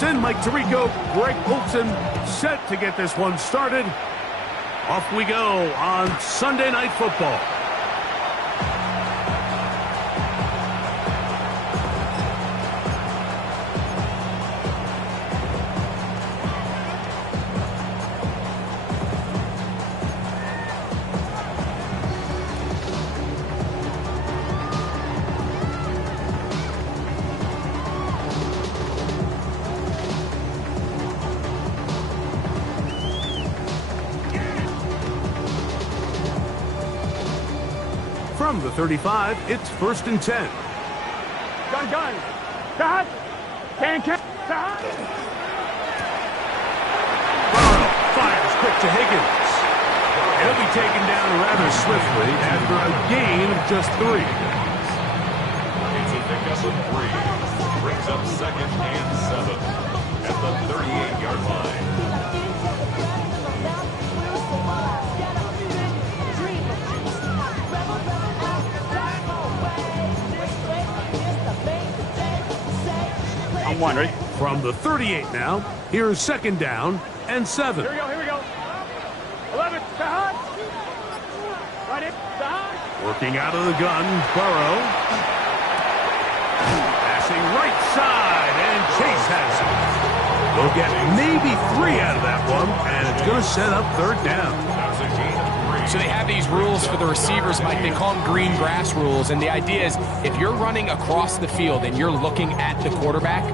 Receivers in, Mike Tirico, Greg Olsen set to get this one started. Off we go on Sunday Night Football. From the 35, it's 1st and 10. Gun. Stop. Can. Stop. Burrow fires quick to Higgins. He'll be taken down rather swiftly after a gain of just 3. It's a pickup of 3. Brings up 2nd and 7 at the 38-yard line. On 1, ready? From the 38 now, here's 2nd down and 7. Here we go. 11, stop. Right in, stop. Working out of the gun, Burrow. Passing right side, and Chase has it. They'll get maybe 3 out of that one, and it's going to set up 3rd down. So they have these rules for the receivers, Mike. They call them green grass rules. And the idea is if you're running across the field and you're looking at the quarterback,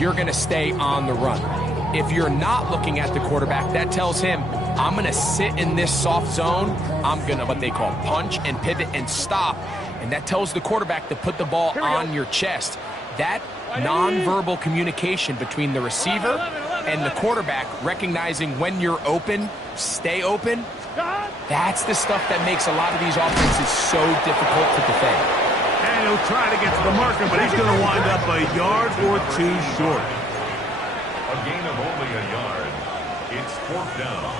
you're going to stay on the run. If you're not looking at the quarterback, that tells him, I'm going to sit in this soft zone. I'm going to what they call punch and pivot and stop. And that tells the quarterback to put the ball on your chest. That nonverbal communication between the receiver and the quarterback, recognizing when you're open, stay open, that's the stuff that makes a lot of these offenses so difficult to defend. And he'll try to get to the marker, but he's going to wind up a yard or 2 short. A gain of only a yard. It's 4th down.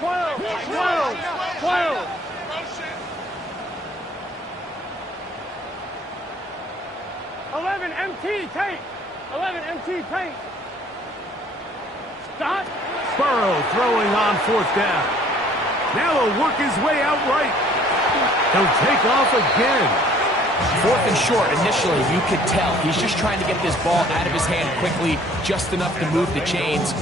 Twelve. 11 MT tank. 11 MT tank. Stop. Burrow throwing on 4th down. Now he'll work his way out right. He'll take off again. 4th and short, initially, you could tell he's just trying to get this ball out of his hand quickly, just enough to move the chains.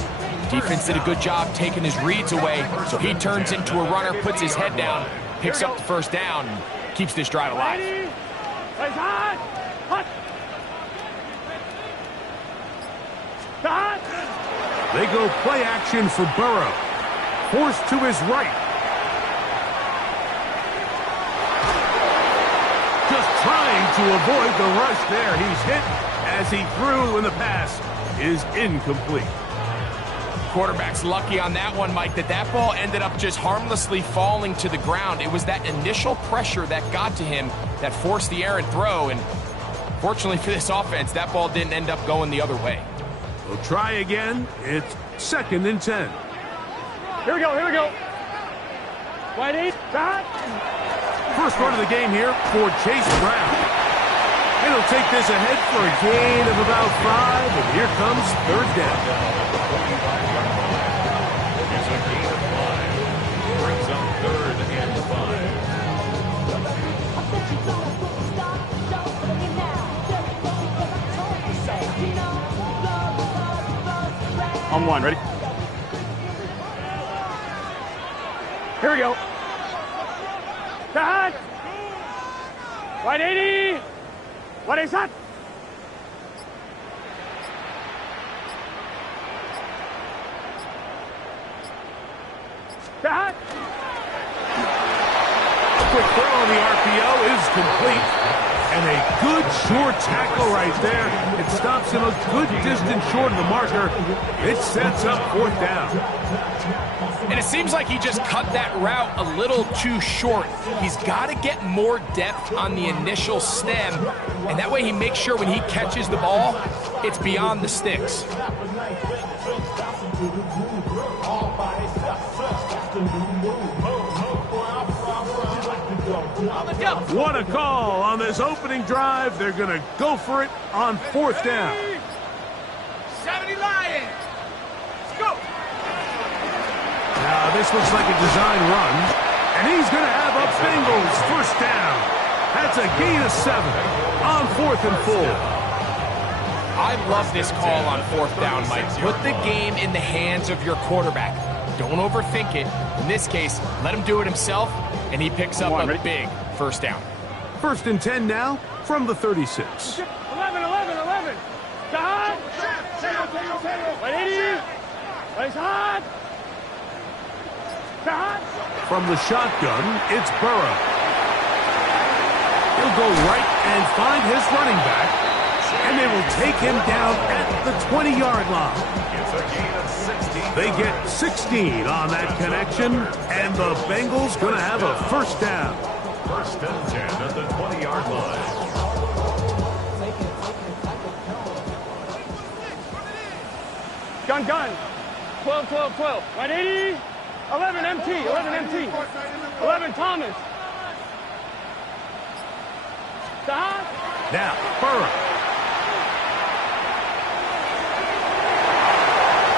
Defense did a good job taking his reads away, so he turns into a runner, puts his head down, picks up the 1st down, and keeps this drive alive. They go play action for Burrow. Forced to his right. Just trying to avoid the rush there. He's hit as he threw, and the pass is incomplete. Quarterback's lucky on that one, Mike, that ball ended up just harmlessly falling to the ground. It was that initial pressure that got to him that forced the errant throw, and fortunately for this offense, that ball didn't end up going the other way. We'll try again. It's 2nd and 10. Here we go. Wide 8, stop. First run of the game here for Chase Brown. And he'll take this ahead for a gain of about 5, and here comes 3rd down. It's a gain of 5. Brings up 3rd and 5. On 1, ready? Here we go. Start. Wide 80. What is that? Start. Quick throw on the RPO is complete. And a good short tackle right there. It stops him a good distance short of the marker. It sets up 4th down. And it seems like he just cut that route a little too short. He's got to get more depth on the initial stem, and that way he makes sure when he catches the ball, it's beyond the sticks. What a call on this opening drive. They're going to go for it on 4th down. 70 Lions. Let's go. Now, this looks like a design run, and he's going to have a Bengals 1st down. That's a gain of 7 on 4th and 4. I love this call on 4th down, Mike. Put the game in the hands of your quarterback. Don't overthink it. In this case, let him do it himself, and he picks up a big 1st down. 1st and 10 now from the 36. 11. Stop. 180. Race hard. Stop. From the shotgun, it's Burrow. He'll go right and find his running back, and they will take him down at the 20-yard line. It's a gain of 16. They get 16 on that connection, and the Bengals going to have a 1st down. 1st and 10 at the 20-yard line. Gun. 12. 180. 11 MT. 11 Thomas. Stop. Now, Burrow.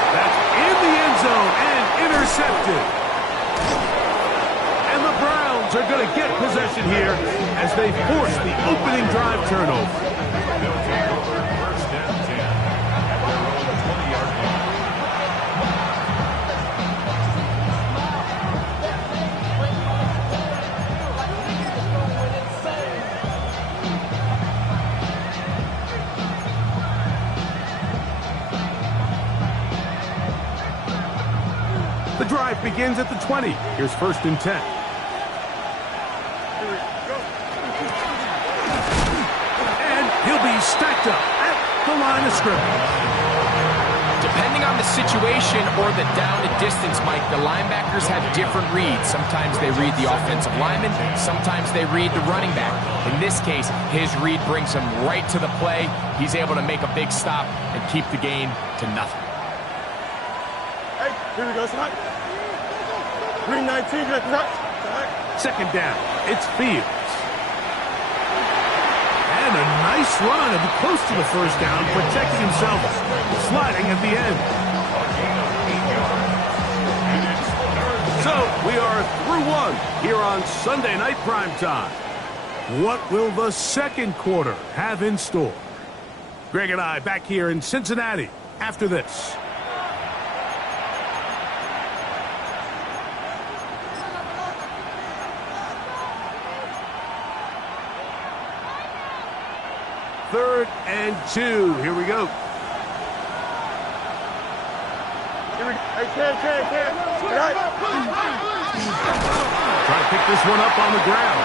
That's in the end zone and intercepted. And the Browns are going to get possession here as they force the opening drive turnover. They'll take over 1st and 10 at their own 20-yard line. The drive begins at the 20. Here's 1st and 10. And he'll be stacked up at the line of scrimmage. Depending on the situation or the down and distance, Mike, the linebackers have different reads. Sometimes they read the offensive lineman. Sometimes they read the running back. In this case, his read brings him right to the play. He's able to make a big stop and keep the game to nothing. Hey, here we go, Scott. 319, right. 2nd down. It's Fields. And a nice run and close to the 1st down, protecting himself, sliding at the end. So we are through 1 here on Sunday Night Primetime. What will the 2nd quarter have in store? Greg and I back here in Cincinnati after this. Third and 2. Here we go. Hey, Ken. Try to pick this one up on the ground.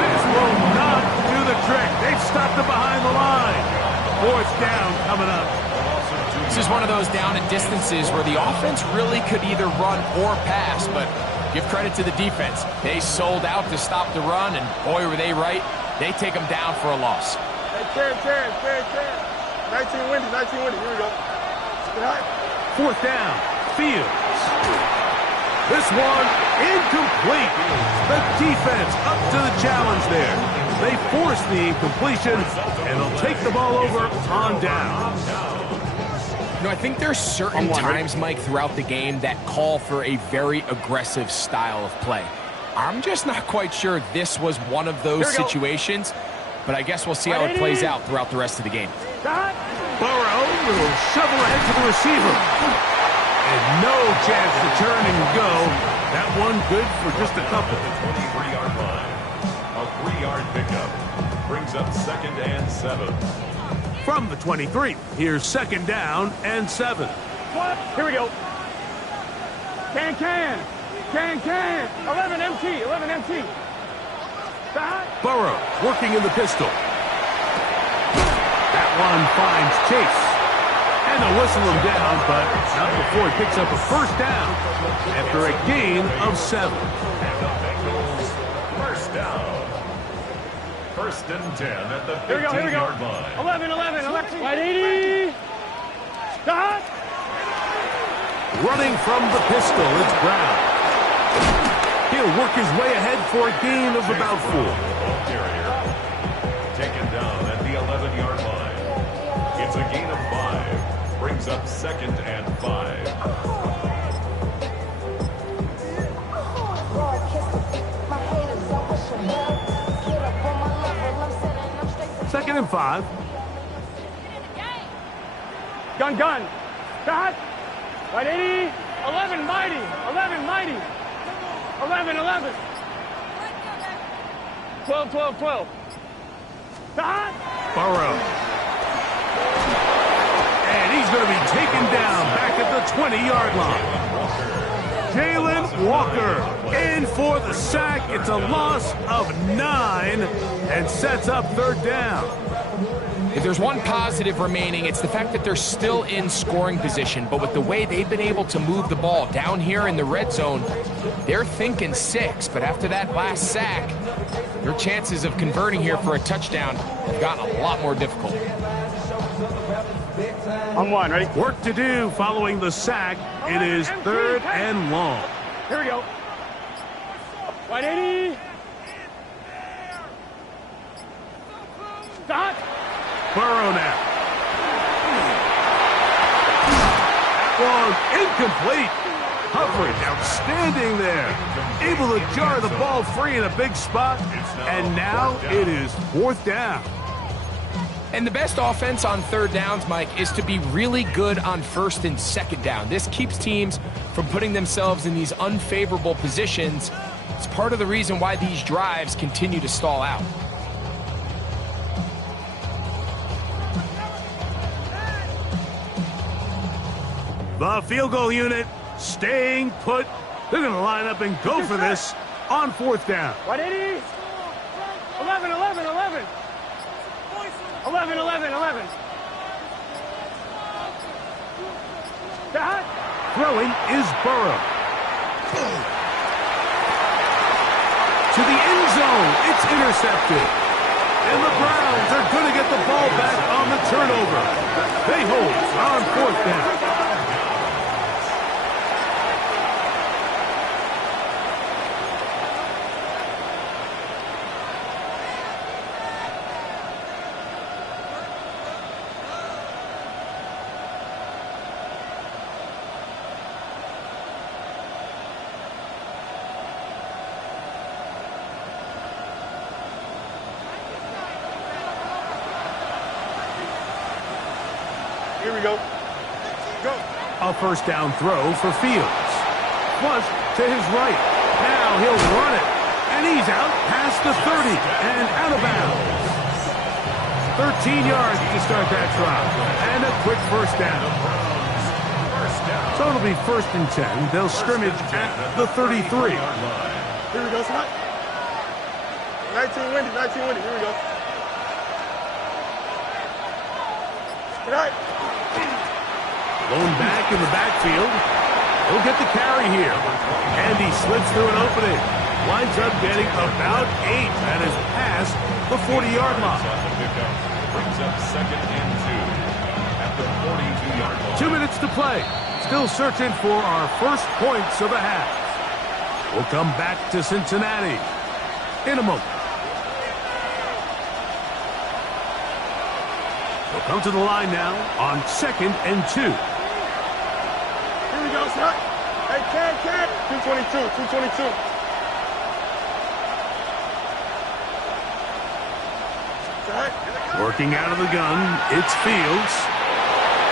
This will not do the trick. They've stopped it behind the line. 4th down coming up. This is one of those down and distances where the offense really could either run or pass, but give credit to the defense. They sold out to stop the run, and boy, were they right. They take them down for a loss. Hey, Ken. 19 windy. Here we go. 4th down. Fields. This one incomplete. The defense up to the challenge there. They force the incompletion, and they'll take the ball over on down. You know, I think there's certain times, Mike, throughout the game that call for a very aggressive style of play. I'm just not quite sure this was one of those situations, but I guess we'll see how it plays out throughout the rest of the game. Burrow will shovel ahead to the receiver. And no chance to turn and go. That one good for just a couple. 23-yard line. A 3-yard pickup brings up 2nd and 7. From the 23, here's 2nd down and 7. Here we go. Can. 11 MT. Burrow working in the pistol. That one finds Chase. And they'll whistle him down, but not before he picks up a 1st down after a gain of 7. And the Bengals 1st down. 1st and 10 at the 15-yard line. 11. 180. Stop. Running from the pistol, it's Brown. He'll He'll work his way ahead for a gain of about 4. Ball carrier. Taken down at the 11-yard line. It's a gain of 5. Brings up 2nd and 5. 2nd and 5. Gun. Start. Right 80. 11 mighty. 11 mighty. 11. 12. Start. Burrow. And he's going to be taken down back at the 20-yard line. Jalen Walker in for the sack. It's a loss of 9 and sets up 3rd down. If there's one positive remaining, it's the fact that they're still in scoring position. But with the way they've been able to move the ball down here in the red zone, they're thinking 6. But after that last sack, their chances of converting here for a touchdown have gotten a lot more difficult. On 1, ready? Work to do following the sack. It is 3rd and long. Here we go. Right 80. Start. Burrow now. That one incomplete. Coverage outstanding there. Able to jar the ball free in a big spot. And now it is 4th down. And the best offense on 3rd downs, Mike, is to be really good on 1st and 2nd down. This keeps teams from putting themselves in these unfavorable positions. It's part of the reason why these drives continue to stall out. The field goal unit staying put. They're going to line up and go for this on 4th down. Right 80. 11. 11. Start. Throwing is Burrow. To the end zone. It's intercepted. And the Browns are going to get the ball back on the turnover. They hold on 4th down. Here we go. A 1st down throw for Fields. Flush to his right. Now he'll run it. And he's out past the 30 and out of bounds. 13 yards to start that drive. And a quick 1st down. So it'll be 1st and 10. They'll scrimmage at the 33. Here we go, son. 19 windy. Here we go. Right. Lone back in the backfield. He'll get the carry here. And he slips through an opening. Winds up getting about 8. That is past the 40-yard line. Brings up 2nd and 2 at the 42-yard line. 2 minutes to play. Still searching for our first points of the half. We'll come back to Cincinnati in a moment. We'll come to the line now on 2nd and 2. Here we go, son. Hey, can. 222. Working out of the gun, it's Fields.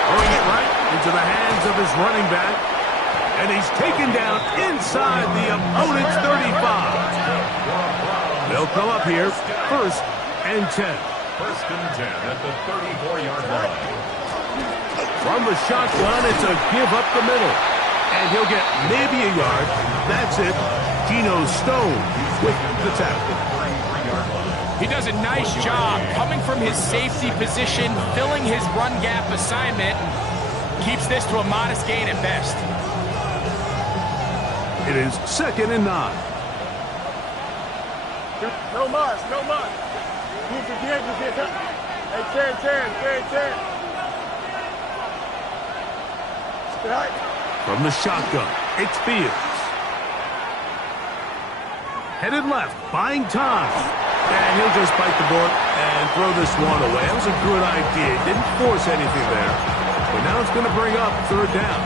Throwing it right into the hands of his running back. And he's taken down inside the opponent's 35. They'll come up here 1st and 10. 1st and 10 at the 34-yard line. From the shotgun, it's a give up the middle. And he'll get maybe a yard. That's it. Geno Stone with the tackle. He does a nice job coming from his safety position, filling his run gap assignment, and keeps this to a modest gain at best. It is 2nd and 9. No more. Hey, 10. From the shotgun, it's Fields. Headed left, buying time. And he'll just bite the bullet and throw this one away. That was a good idea. Didn't force anything there. But now it's going to bring up third down.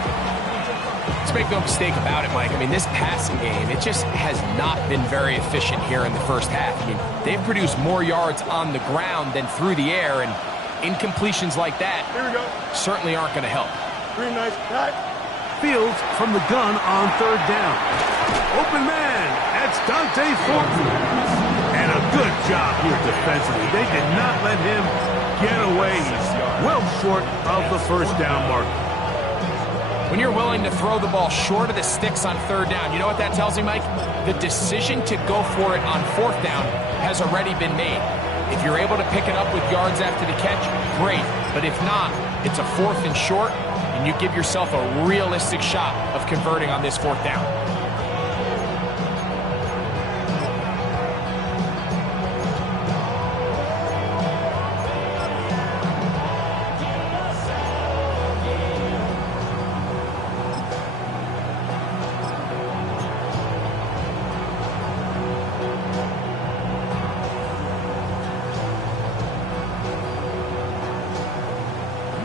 Let's make no mistake about it, Mike. I mean, this passing game, it just has not been very efficient here in the first half. I mean, they've produced more yards on the ground than through the air, and incompletions like that certainly aren't going to help. Green, nice. Cut. Fields from the gun on third down. Open man. That's Dante Thornton. And a good job here defensively. They did not let him get away. He's well short of the first down mark. When you're willing to throw the ball short of the sticks on third down, you know what that tells me, Mike? The decision to go for it on fourth down has already been made. If you're able to pick it up with yards after the catch, great. But if not, it's a fourth and short, and you give yourself a realistic shot of converting on this fourth down.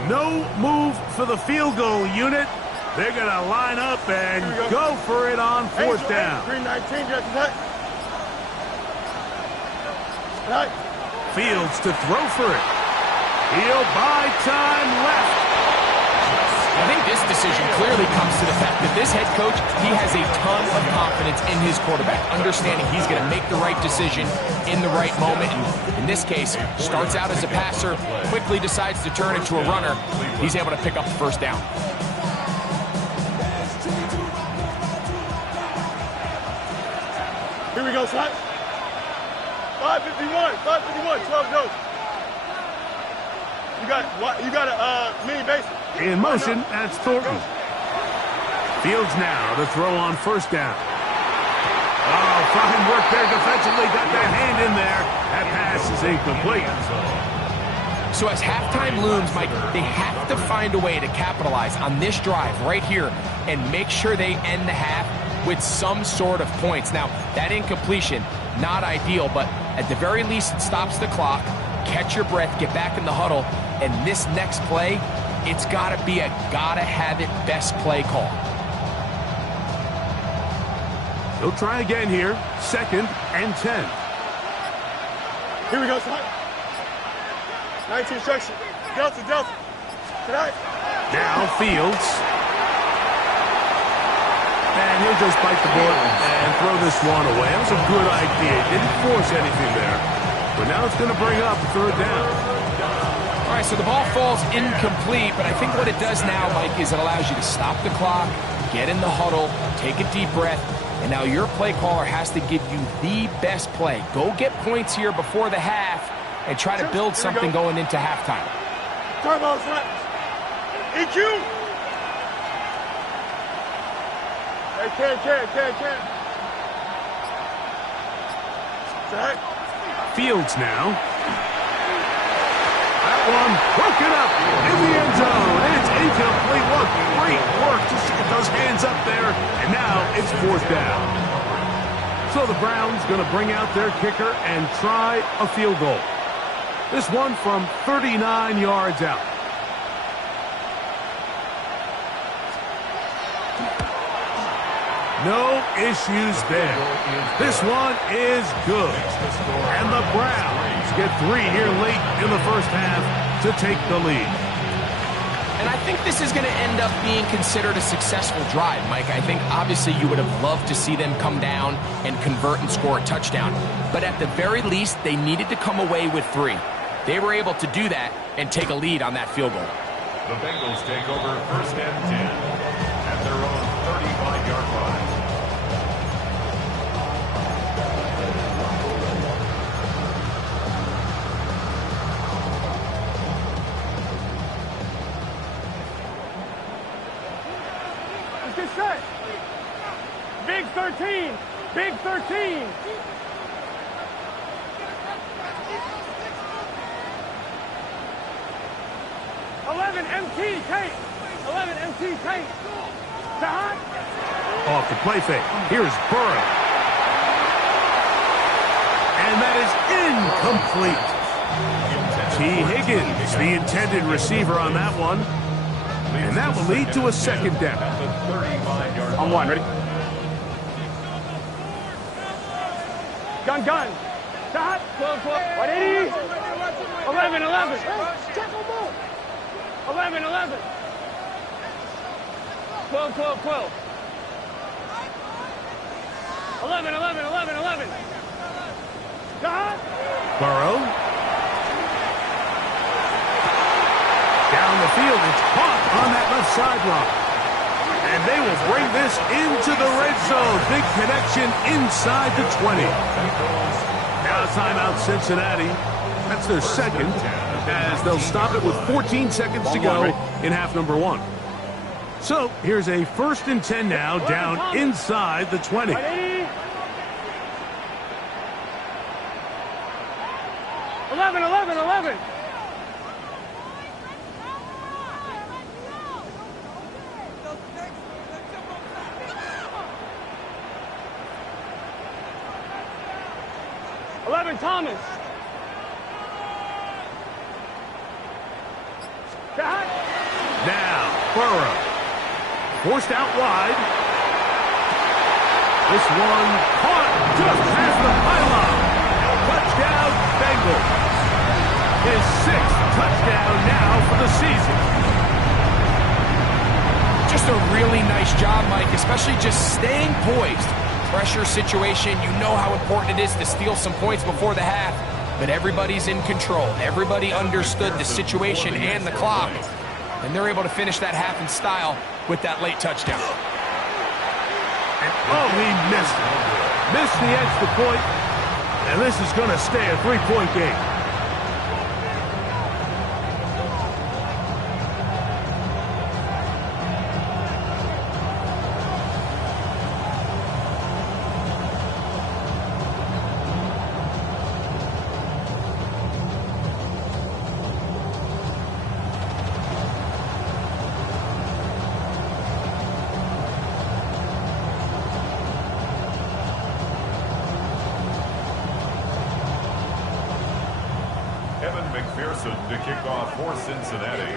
No move for the field goal unit. They're going to line up and go for it on fourth down. Green 19, just cut. Cut. Fields to throw for it. He'll buy time left. I think this decision clearly comes to the fact that this head coach, he has a ton of confidence in his quarterback, understanding he's going to make the right decision in the right moment. And in this case, starts out as a passer, quickly decides to turn into a runner. He's able to pick up the first down. Here we go, slot. 551, 12 goes. You got a mini base. In motion, that's Thornton. Fields now to throw on first down. Oh, fine work there defensively. Got that hand in there. That pass is incomplete. So as halftime looms, Mike, they have to find a way to capitalize on this drive right here and make sure they end the half with some sort of points. Now, that incompletion, not ideal, but at the very least, it stops the clock. Catch your breath, get back in the huddle, and this next play, it's got to be a gotta-have-it best play call. He'll try again here. 2nd and 10. Here we go, slot. 19 instruction. Delta. Tonight. Now Fields. And he'll just bite the bullet and throw this one away. That was a good idea. Didn't force anything there. But now it's going to bring up third down. All right, so the ball falls incomplete, but I think what it does now, Mike, is it allows you to stop the clock, get in the huddle, take a deep breath, and now your play caller has to give you the best play. Go get points here before the half and try to build something going into halftime. Turbo slot. EQ. Hey, can. Set. Fields now. That one broken up in the end zone. And it's incomplete. Look, great work to get those hands up there. And now it's fourth down. So the Browns going to bring out their kicker and try a field goal. This one from 39 yards out. No issues there. This one is good. And the Browns get 3 here late in the first half to take the lead. And I think this is going to end up being considered a successful drive, Mike. I think obviously you would have loved to see them come down and convert and score a touchdown. But at the very least, they needed to come away with 3. They were able to do that and take a lead on that field goal. The Bengals take over 1st and 10 at their own 35-yard line. Let's get set. Big 13. Big 13. MT tape. 11 MT tape. To hot. Off the play fake. Here's Burrow. And that is incomplete. T. Higgins, the intended receiver on that one. And that will lead to a second down. On one, ready? Gun. Stop. 180. 11. 11. 12. 11. Stop. Burrow. Down the field, it's caught on that left sideline. And they will bring this into the red zone. Big connection inside the 20. Now timeout Cincinnati. That's their second, as they'll stop it with 14 seconds to go in half number one. So here's a 1st and 10 now, down inside the 20. 11. 11, Thomas. Shot. Now, Burrow. Forced out wide. This one caught just past the pylon. Touchdown, Bengals. His 6th touchdown now for the season. Just a really nice job, Mike, especially just staying poised. Pressure situation, you know how important it is to steal some points before the half, but everybody's in control. Everybody understood the situation and the clock, and they're able to finish that half in style with that late touchdown. And he missed it. Missed the extra point, and this is going to stay a 3-point game. Evan McPherson to kick off for Cincinnati.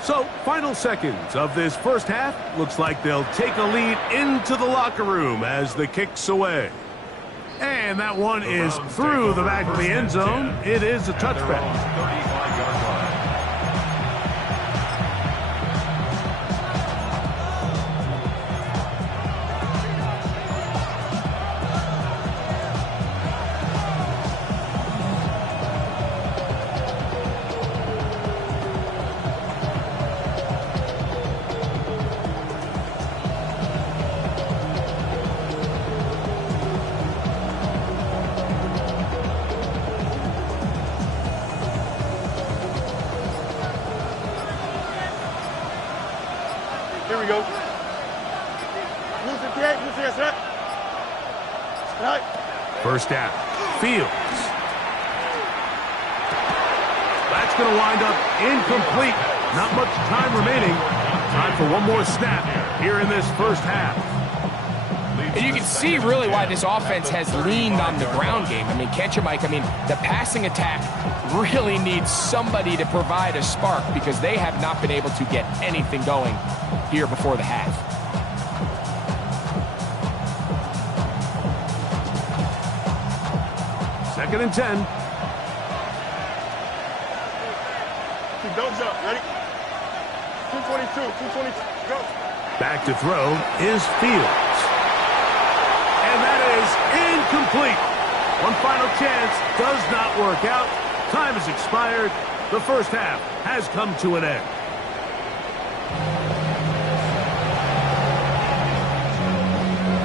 So, final seconds of this first half. Looks like they'll take a lead into the locker room as the kick's away. And that one is through the back of the end zone. It is a touchback. 35-yard line. Here we go. First down. Fields. That's going to wind up incomplete. Not much time remaining. Time for one more snap here in this first half. And you can see really why this offense has leaned on the ground game. I mean, can't you, Mike? I mean, the passing attack really needs somebody to provide a spark because they have not been able to get anything going here before the half. Second and 10. Don't jump. Ready? 222. Go. Back to throw is Fields. And that is incomplete. One final chance does not work out. Time has expired. The first half has come to an end.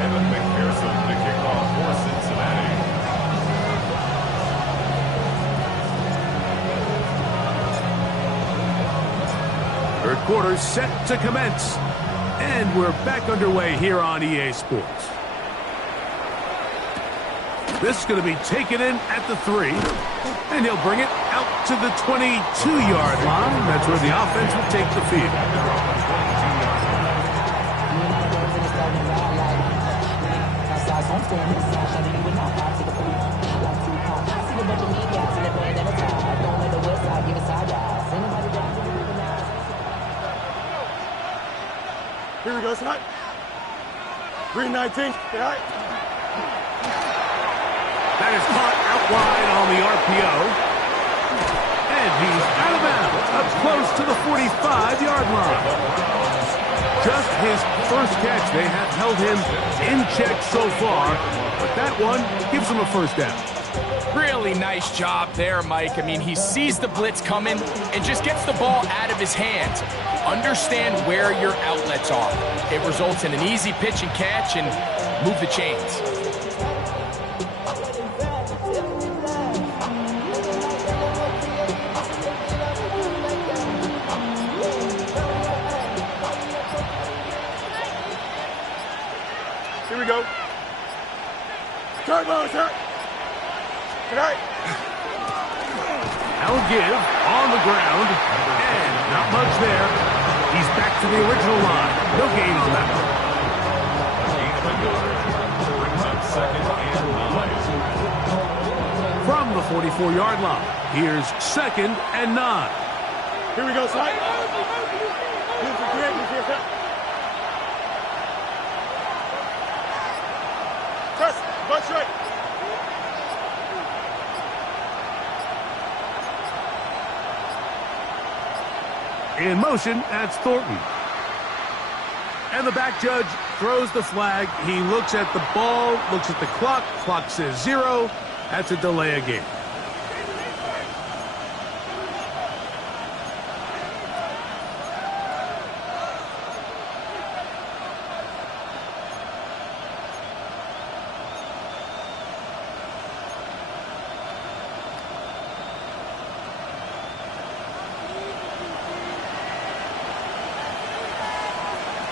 Evan McPherson to kick off for Cincinnati. Third quarter set to commence. And we're back underway here on EA Sports. This is going to be taken in at the 3, and he'll bring it out to the 22-yard line. That's where the offense will take the field. Here we go, son. 319. Right. That is caught out wide on the RPO. And he's out of bounds, up close to the 45-yard line. Just his first catch. They have held him in check so far, but that one gives him a first down. Really nice job there, Mike. I mean, he sees the blitz coming and just gets the ball out of his hands. Understand where your outlets are. It results in an easy pitch and catch and move the chains. Here we go. Turbo, sir. Tonight. Now give on the ground, and not much there. He's back to the original line. No gain on that one. Brings up second and 9. From the 44-yard line, here's second and 9. Here we go, son. Press, butt straight. In motion, that's Thornton. And the back judge throws the flag. He looks at the ball, looks at the clock. Clock says 0. That's a delay of game.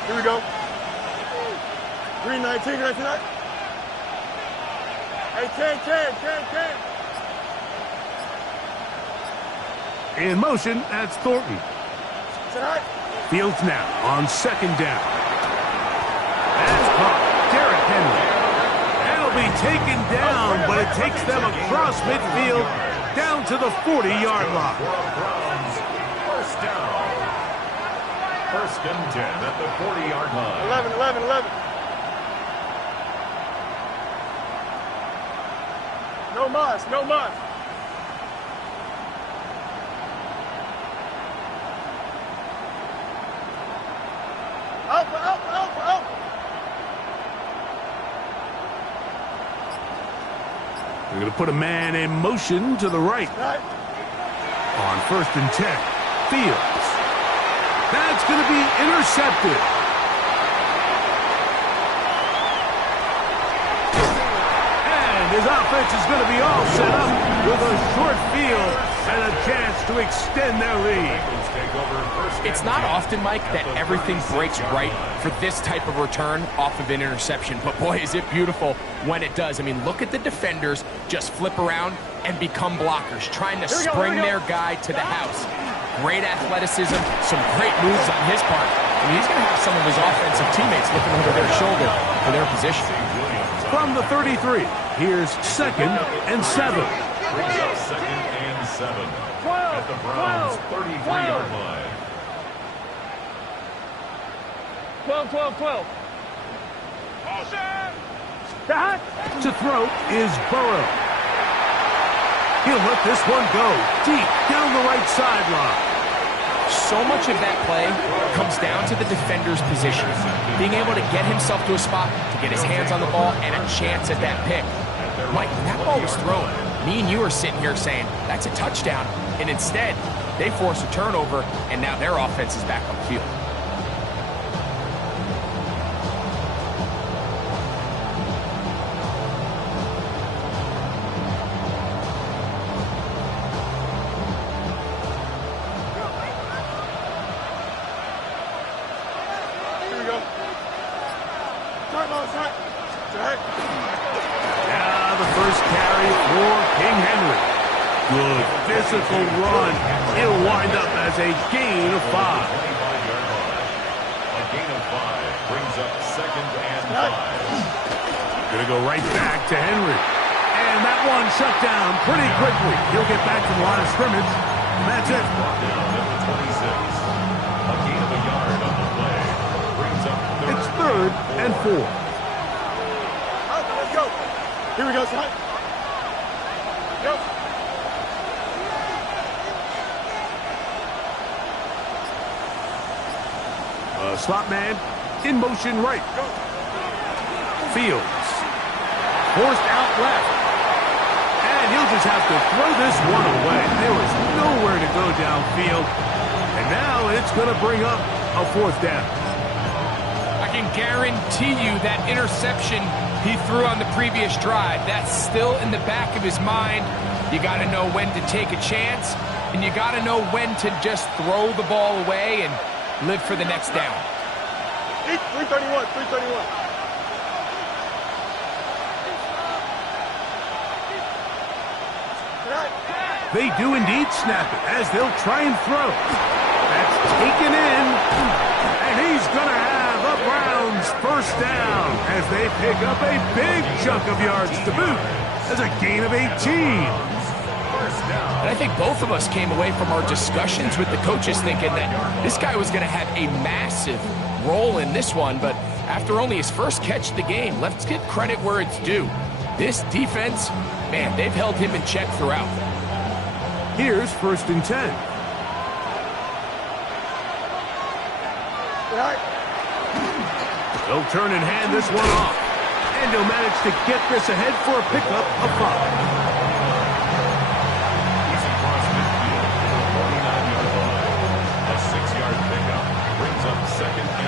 Here we go. 319 right tonight. Hey, 10. In motion, that's Thornton. Tonight. Fields now on second down. That's caught. Derrick Henry. That'll be taken down, but it takes them across midfield down to the 40-yard line. First down. First and 10 at the 40-yard line. 11. No muss. Out. They're going to put a man in motion to the right. Right. On first and 10, Fields. That's going to be intercepted. And his offense is going to be all set up with a short field and a chance to extend their lead. It's not often, Mike, that everything breaks right for this type of return off of an interception. But boy, is it beautiful when it does. I mean, look at the defenders just flip around and become blockers, trying to spring their guy to the house. Great athleticism, some great moves on his part. I mean, he's going to have some of his offensive teammates looking over their shoulder for their position. From the 33, here's second and 7. Brings up second and 7 at the Browns' 33-yard line. 12. To throw is Burrow. He'll let this one go deep down the right sideline. So much of that play comes down to the defender's position. Being able to get himself to a spot, to get his hands on the ball, and a chance at that pick. Mike, when that ball was thrown, me and you are sitting here saying, that's a touchdown. And instead, they force a turnover, and now their offense is back on the field. the first carry for King Henry. Good physical run. It'll wind up as a gain of 5. A gain of 5 brings up 2nd and 5. Going to go right back to Henry. And that one shut down pretty quickly. He'll get back to the line of scrimmage. And that's it. Brought down at the 26. A gain of a yard on the play. Brings up 3rd. It's 3rd and 4. Let's go. Here we go, son. Go. Slot man in motion right. Fields. Forced out left. And he'll just have to throw this one away. There was nowhere to go downfield. And now it's going to bring up a 4th down. I can guarantee you that interception he threw on the previous drive, that's still in the back of his mind. You got to know when to take a chance, and you got to know when to just throw the ball away and live for the next down. 331, 331. They do indeed snap it as they'll try and throw. That's taken in. And he's going to have a Browns first down as they pick up a big chunk of yards to boot as a gain of 18. And I think both of us came away from our discussions with the coaches thinking that this guy was going to have a massive role in this one, but after only his first catch of the game, let's give credit where it's due. This defense, man, they've held him in check throughout. Here's 1st and 10. They'll turn and hand this one off. And he'll manage to get this ahead for a pickup of 5.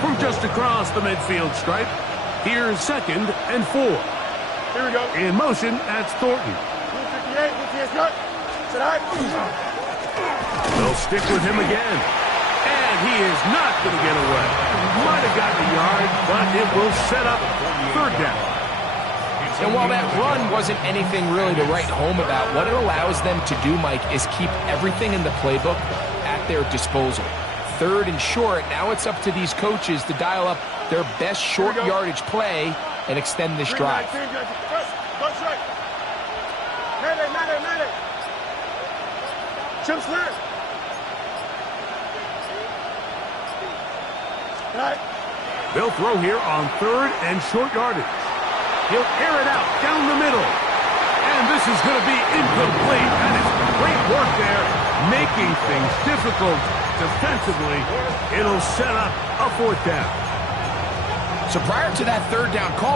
From just across the midfield stripe, here's 2nd and 4. Here we go. In motion, that's Thornton. 58, They'll stick with him again. And he is not going to get away. Might have gotten a yard, but it will set up 3rd down. And while that run wasn't anything really to write home about, what it allows them to do, Mike, is keep everything in the playbook at their disposal. 3rd and short, now it's up to these coaches to dial up their best short yardage play and extend this drive. Chip Slater. They'll throw here on 3rd and short yardage. He'll air it out down the middle. And this is going to be incomplete. And it's great work there, making things difficult defensively. It'll set up a 4th down. So prior to that 3rd down call,